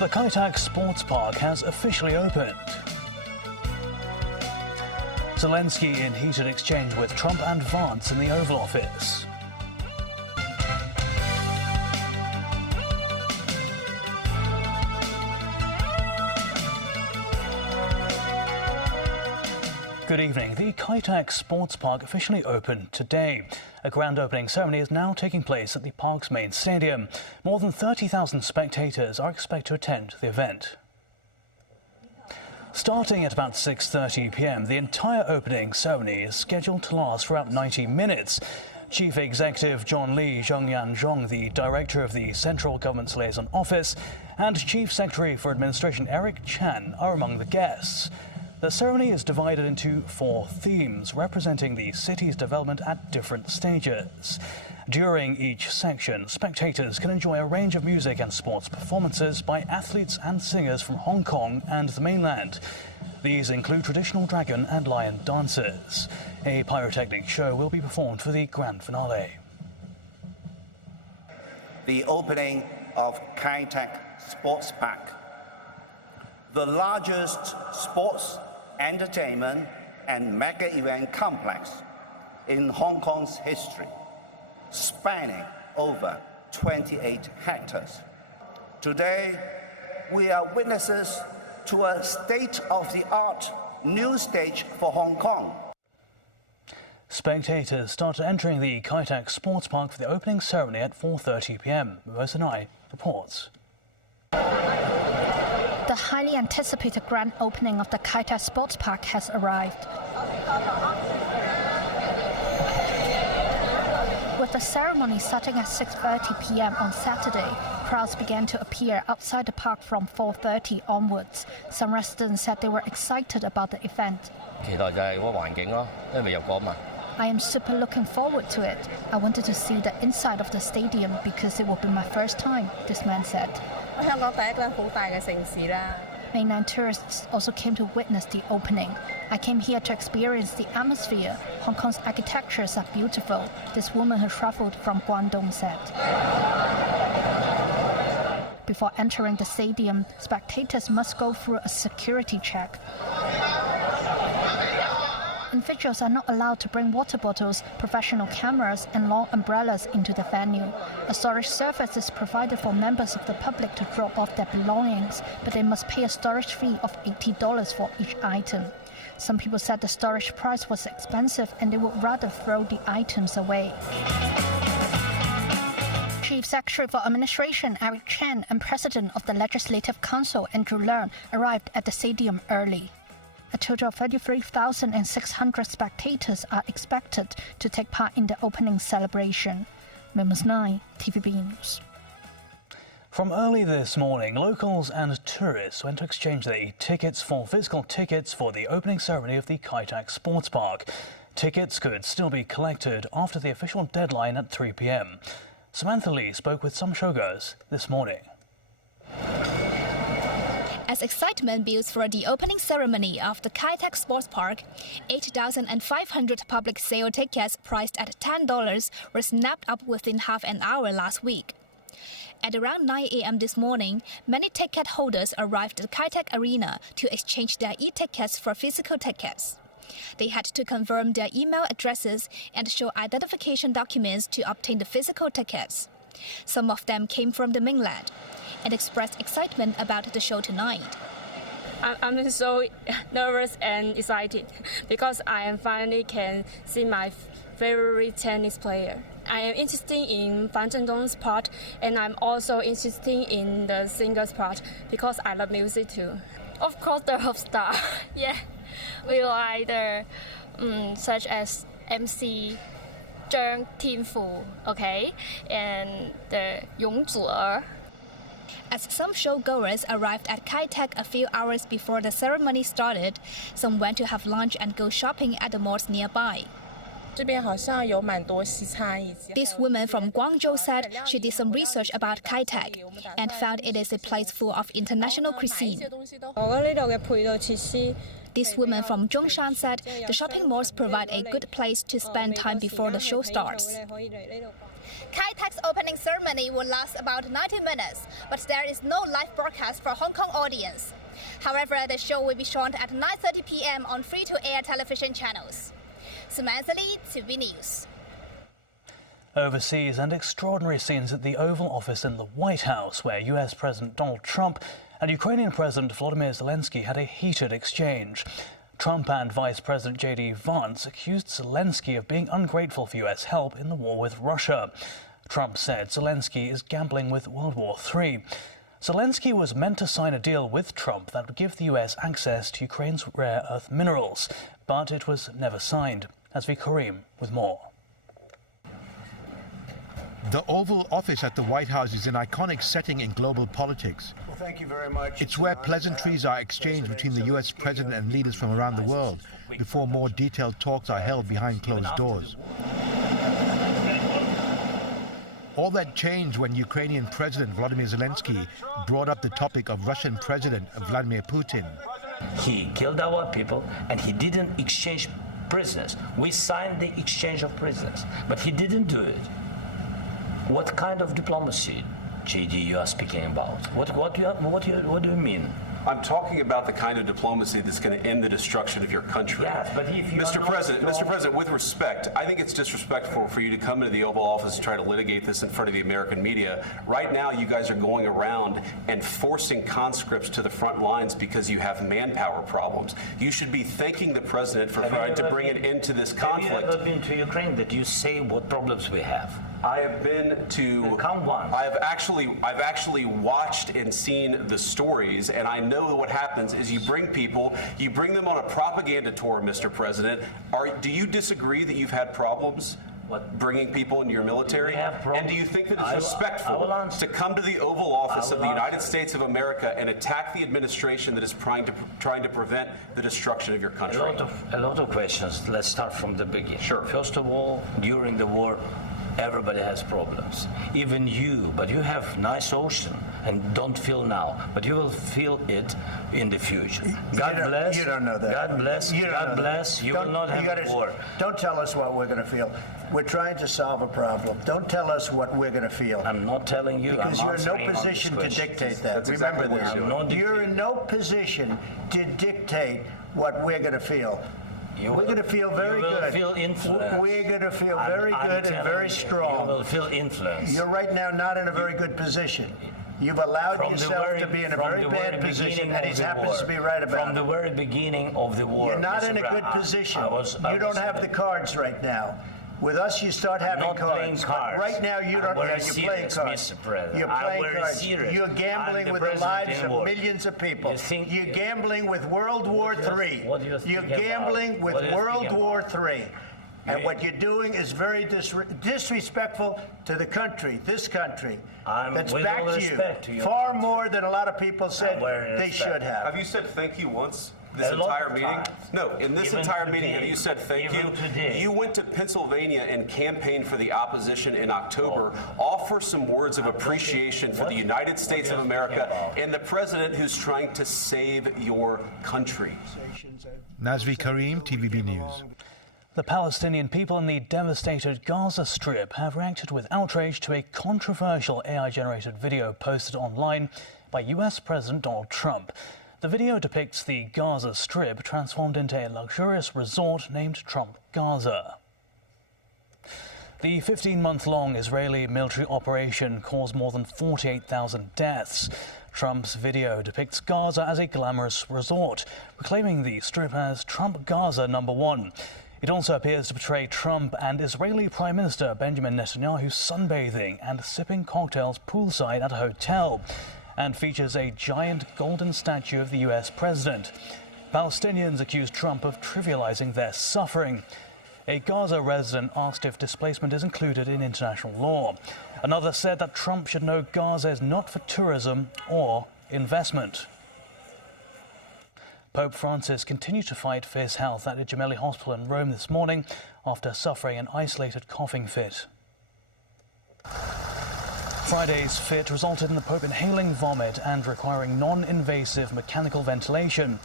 The Kai Tak Sports Park has officially opened. Zelensky in heated exchange with Trump and Vance in the Oval Office. Good evening. The Kai Tak Sports Park officially opened today. A grand opening ceremony is now taking place at the park's main stadium. More than 30,000 spectators are expected to attend the event. Starting at about 6:30 p.m, the entire opening ceremony is scheduled to last for about 90 minutes. Chief Executive John Lee Zhongyan-zhong, the Director of the Central Government's Liaison Office, and Chief Secretary for Administration Eric Chan are among the guests. The ceremony is divided into 4 themes, representing the city's development at different stages. During each section, spectators can enjoy a range of music and sports performances by athletes and singers from Hong Kong and the mainland. These include traditional dragon and lion dances. A pyrotechnic show will be performed for the grand finale. The opening of Kai Tak Sports Park, the largest sports, entertainment and mega event complex in Hong Kong's history, spanning over 28 hectares. Today, we are witnesses to a state-of-the-art new stage for Hong Kong. Spectators started entering the Kai Tak Sports Park for the opening ceremony at 4:30 p.m. Mosenai reports. The highly anticipated grand opening of the Kai Tak Sports Park has arrived. With the ceremony starting at 6:30 p.m. on Saturday, crowds began to appear outside the park from 4:30 onwards. Some residents said they were excited about the event. I am super looking forward to it. I wanted to see the inside of the stadium because it will be my first time, this man said. Mainland tourists also came to witness the opening. I came here to experience the atmosphere. Hong Kong's architectures are beautiful, this woman who traveled from Guangdong said. Before entering the stadium, spectators must go through a security check. Individuals are not allowed to bring water bottles, professional cameras and long umbrellas into the venue. A storage service is provided for members of the public to drop off their belongings, but they must pay a storage fee of $80 for each item. Some people said the storage price was expensive and they would rather throw the items away. Chief Secretary for Administration Eric Chan and President of the Legislative Council Andrew Leung arrived at the stadium early. A total of 33,600 spectators are expected to take part in the opening celebration. Members 9, TVB News. From early this morning, locals and tourists went to exchange their tickets for physical tickets for the opening ceremony of the Kai Tak Sports Park. Tickets could still be collected after the official deadline at 3 p.m. Samantha Lee spoke with some showgoers this morning. As excitement builds for the opening ceremony of the Kai Tak Sports Park, 8,500 public sale tickets priced at $10 were snapped up within half an hour last week. At around 9 a.m. this morning, many ticket holders arrived at Kai Tak Arena to exchange their e-tickets for physical tickets. They had to confirm their email addresses and show identification documents to obtain the physical tickets. Some of them came from the mainland and expressed excitement about the show tonight. I'm so nervous and excited because I finally can see my favorite tennis player. I am interested in Fan Zhendong's part, and I'm also interested in the singer's part because I love music too. Of course, the hope star. Yeah, we like the such as MC Zhang Tianfu, okay, and the Yong Zu'er. As some showgoers arrived at Kai Tak a few hours before the ceremony started, some went to have lunch and go shopping at the malls nearby. This woman from Guangzhou said she did some research about Kai Tak and found it is a place full of international cuisine. This woman from Zhongshan said the shopping malls provide a good place to spend time before the show starts. Kai-Tak's opening ceremony will last about 90 minutes, but there is no live broadcast for Hong Kong audience. However, the show will be shown at 9:30 p.m. on free-to-air television channels. Samantha Lee, TVB News. Overseas, and extraordinary scenes at the Oval Office in the White House, where US President Donald Trump and Ukrainian President Volodymyr Zelensky had a heated exchange. Trump and Vice President J.D. Vance accused Zelensky of being ungrateful for US help in the war with Russia. Trump said Zelensky is gambling with World War III. Zelensky was meant to sign a deal with Trump that would give the US access to Ukraine's rare earth minerals, but it was never signed. Asvi Karim with more. The Oval Office at the White House is an iconic setting in global politics. Well, thank you very much. It's where pleasantries are exchanged between the US president and leaders from around the world before more detailed talks are held behind closed doors. All that changed when Ukrainian President Volodymyr Zelensky brought up the topic of Russian President Vladimir Putin. He killed our people and he didn't exchange prisoners. We signed the exchange of prisoners, but he didn't do it. What kind of diplomacy, JD, you are speaking about? What do you mean? I'm talking about the kind of diplomacy that's going to end the destruction of your country. Yes, but if you Mr. President, with respect, I think it's disrespectful for you to come into the Oval Office and try to litigate this in front of the American media. Right now, you guys are going around and forcing conscripts to the front lines because you have manpower problems. You should be thanking the president for trying to bring an end to this conflict. Have you ever been to Ukraine that you say what problems we have? I have been to. Come once. I've actually watched and seen the stories, and I know what happens is you bring them on a propaganda tour, Mr. President. Do you disagree that you've had problems bringing people into your military? And do you think that it's respectful to come to the Oval Office of the United States of America and attack the administration that is trying to prevent the destruction of your country? A lot of questions. Let's start from the beginning. Sure. First of all, during the war, everybody has problems, even you, but you have nice ocean and don't feel now, but you will feel it in the future. God bless. You don't know that. God bless. God bless. You will not have war. Don't tell us what we're going to feel. We're trying to solve a problem. Don't tell us what we're going to feel. I'm not telling you. Because you're in no position to dictate that. Remember this. You're in no position to dictate what we're going to feel. We're going to feel very good. Feel influence. We're going to feel very good and very strong. You will feel influence. You're right now not in a very good position. You've allowed yourself to be in a very bad position, and he happens to be right about it. From the very beginning of the war. You're not in a good position. You don't have the cards right now. With us, you start having cards. But right now, you don't. You're playing cards. You're playing cards. You're gambling with the lives of millions of people. You're gambling with World War III. You're gambling with World War III. And what you're doing is very disrespectful to the country, this country. That's back to you. Far more than a lot of people said they should have. Have you said thank you once? This entire meeting? No, in this entire meeting, have you said thank you? You went to Pennsylvania and campaigned for the opposition in October. Offer some words of appreciation for the United States of America and the president who's trying to save your country. Nazvi Karim, TVB News. The Palestinian people in the devastated Gaza Strip have reacted with outrage to a controversial AI-generated video posted online by US President Donald Trump. The video depicts the Gaza Strip transformed into a luxurious resort named Trump Gaza. The 15-month-long Israeli military operation caused more than 48,000 deaths. Trump's video depicts Gaza as a glamorous resort, proclaiming the Strip as Trump Gaza #1. It also appears to portray Trump and Israeli Prime Minister Benjamin Netanyahu sunbathing and sipping cocktails poolside at a hotel, and features a giant golden statue of the US president. Palestinians accuse Trump of trivializing their suffering. A Gaza resident asked if displacement is included in international law. Another said that Trump should know Gaza is not for tourism or investment. Pope Francis continued to fight for his health at a Gemelli hospital in Rome this morning after suffering an isolated coughing fit. Friday's fit resulted in the Pope inhaling vomit and requiring non-invasive mechanical ventilation.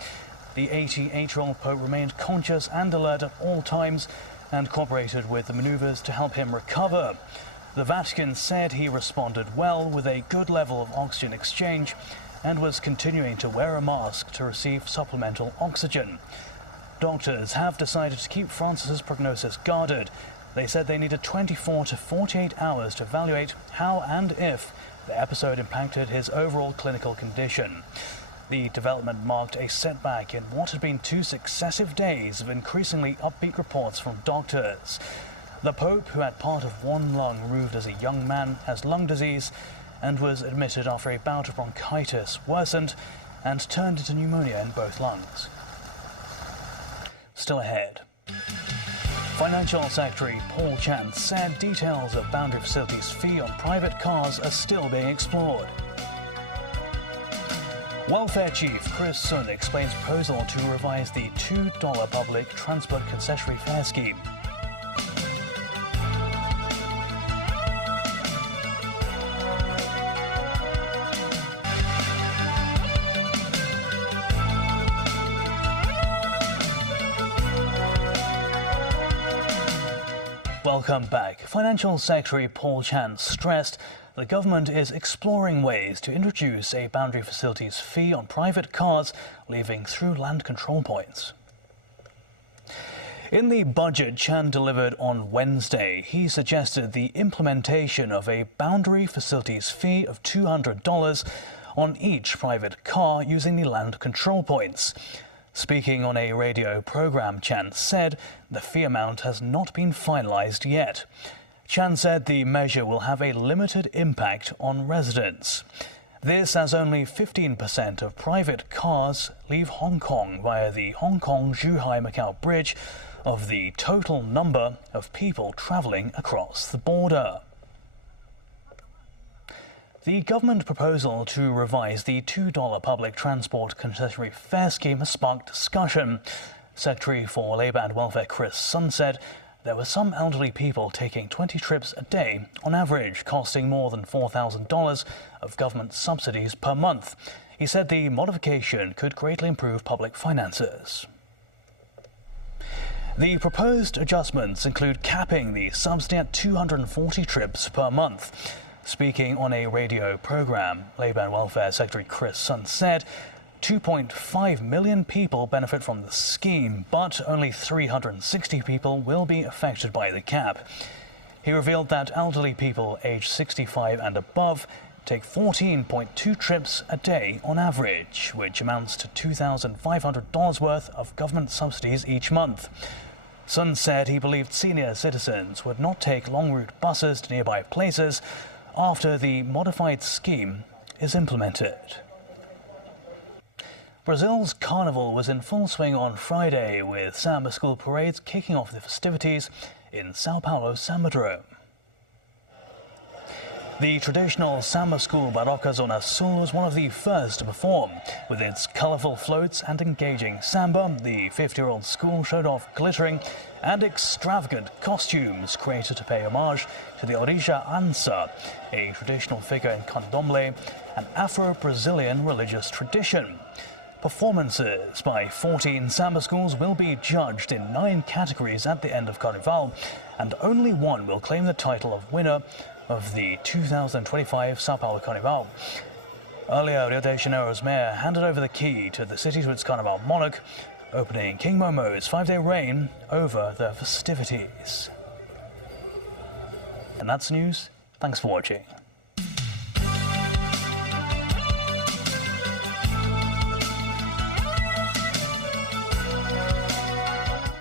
The 88-year-old Pope remained conscious and alert at all times and cooperated with the maneuvers to help him recover. The Vatican said he responded well with a good level of oxygen exchange and was continuing to wear a mask to receive supplemental oxygen. Doctors have decided to keep Francis's prognosis guarded. They said they needed 24 to 48 hours to evaluate how and if the episode impacted his overall clinical condition. The development marked a setback in what had been 2 successive days of increasingly upbeat reports from doctors. The Pope, who had part of one lung removed as a young man, has lung disease and was admitted after a bout of bronchitis worsened and turned into pneumonia in both lungs. Still ahead. Financial Secretary Paul Chan said details of boundary facilities fee on private cars are still being explored. Welfare Chief Chris Sun explains proposal to revise the $2 public transport concessionary fare scheme. Welcome back. Financial Secretary Paul Chan stressed the government is exploring ways to introduce a boundary facilities fee on private cars leaving through land control points. In the budget Chan delivered on Wednesday, he suggested the implementation of a boundary facilities fee of $200 on each private car using the land control points. Speaking on a radio program, Chan said the fee amount has not been finalized yet. Chan said the measure will have a limited impact on residents. This as only 15% of private cars leave Hong Kong via the Hong Kong-Zhuhai-Macau Bridge of the total number of people travelling across the border. The government proposal to revise the $2 public transport concessionary fare scheme has sparked discussion. Secretary for Labour and Welfare Chris Sun said there were some elderly people taking 20 trips a day on average, costing more than $4,000 of government subsidies per month. He said the modification could greatly improve public finances. The proposed adjustments include capping the subsidy at 240 trips per month. Speaking on a radio program, Labour and Welfare Secretary Chris Sun said 2.5 million people benefit from the scheme, but only 360 people will be affected by the cap. He revealed that elderly people aged 65 and above take 14.2 trips a day on average, which amounts to $2,500 worth of government subsidies each month. Sun said he believed senior citizens would not take long route buses to nearby places after the modified scheme is implemented. Brazil's carnival was in full swing on Friday, with samba school parades kicking off the festivities in Sao Paulo's Sambadrome. The traditional samba school Barroca Zona Sul was one of the first to perform. With its colourful floats and engaging samba, the 50-year-old school showed off glittering and extravagant costumes created to pay homage to the Orisha Ansa, a traditional figure in candomblé, an Afro-Brazilian religious tradition. Performances by 14 samba schools will be judged in 9 categories at the end of Carnival, and only one will claim the title of winner of the 2025 Sao Paulo Carnival. Earlier, Rio de Janeiro's mayor handed over the key to the city to its Carnival monarch, opening King Momo's 5-day reign over the festivities. And that's news. Thanks for watching.